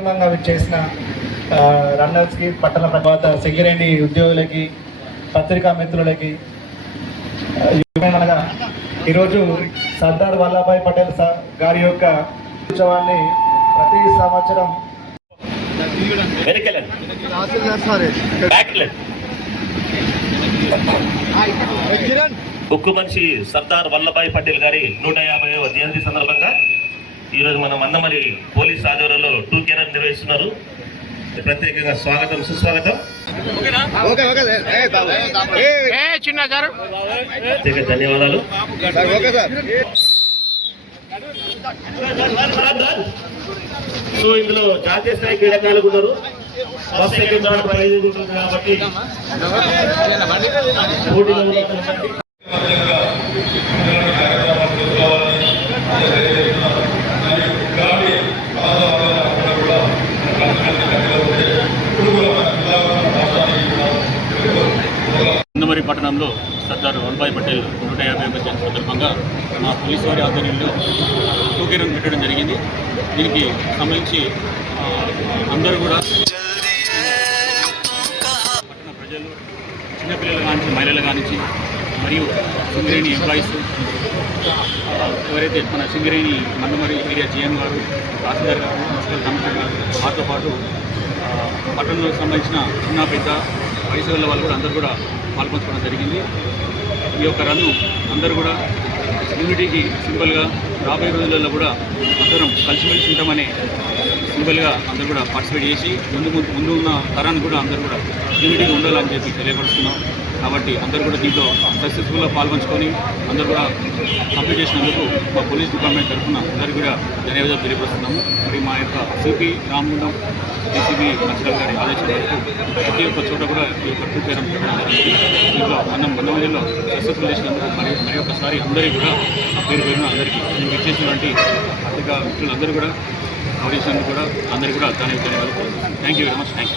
సందర్భంగా చేసిన రన్నర్స్కి పట్టణ తర్వాత సింగరేణి ఉద్యోగులకి పత్రికా మిత్రులకి ఏమనగా ఈరోజు సర్దార్ వల్లభాయ్ పటేల్ సార్ గారి యొక్క ఉత్సవాన్ని ప్రతి సంవత్సరం ఉక్కు మనిషి సర్దార్ వల్లభాయ్ పటేల్ గారి నూట యాభై జయంతి సందర్భంగా ఈరోజు మనం అన్నమరి పోలీస్ ఆధ్వర్యంలో టూ కేరన్ నిర్వహిస్తున్నారు. ప్రత్యేకంగా స్వాగతం సుస్వాగతం. ఓకే ఓకే సార్ ఏ బాబు. ఏ చిన్న సార్ ప్రత్యేక ధన్యవాదాలు. Sir okay sir. సో ఇందులో జాతీయ స్థాయి క్రీడాకారులు ఉన్నారు. ఫస్ట్ సెకండ్ థర్డ్ ప్రైజ్ ఉంటుంది కాబట్టి. పట్టణంలో సర్దార్ వల్లభాయ్ పటేల్ నూట యాభై ఐదు జయంతి సందర్భంగా మా పోలీసు వారి ఆధ్వర్యంలో టూకేరం పెట్టడం జరిగింది. దీనికి సంబంధించి అందరూ కూడా పట్టణ ప్రజలు చిన్నపిల్లలు కానించి మహిళలు కానించి మరియు సింగరేణి ఎంప్లాయీస్ ఎవరైతే మన సింగరేణి మందమరి ఏరియా జిఎం గారు తహసీల్దార్ గారు మున్సిపల్ కమిషనర్ గారు వారితో పాటు పట్టణంలో సంబంధించిన చిన్న పెద్ద వయసు గల వాళ్ళు కూడా అందరూ కూడా పాల్పంచుకోవడం జరిగింది. ఈ యొక్క రన్ను అందరూ కూడా యూనిటీకి సింపుల్గా రాబోయే రోజులలో కూడా అందరం కలిసిమెలిసి ఉంటామనే సింపుల్గా అందరూ కూడా పార్టిసిపేట్ చేసి ముందు ముందు ముందు ఉన్న తరాన్ని కూడా అందరూ కూడా యూనిటీగా ఉండాలని చెప్పి తెలియపరుస్తున్నాం. కాబట్టి అందరూ కూడా దీంట్లో సక్సెస్ఫుల్గా పాల్గొంచుకొని అందరూ కూడా కంప్లీట్ చేసినందుకు మా పోలీస్ డిపార్ట్మెంట్ తరఫున అందరికీ కూడా ధన్యవాదాలు తెలియపరుస్తున్నాము. మరి మా యొక్క సిపి రామగుండం డీసీబీ నచ్చరాల్ గారి ఆదేశం మేరకు ప్రతి ఒక్క చోట కూడా ఈ యొక్క టూ పేరం పెట్టడం జరిగింది. దీంట్లో మనం మన మధ్యలో సక్సెస్ఫుల్ చేసినందుకు మరి మరి ఒకసారి అందరికీ కూడా ఆ పేరు పేరున అందరికీ మేము ఇచ్చేసినటువంటి ఆర్థిక మిత్రులందరూ కూడా ఆడిషన్ కూడా అందరికీ కూడా ధన్యవాదాలు. Thank you very much thank you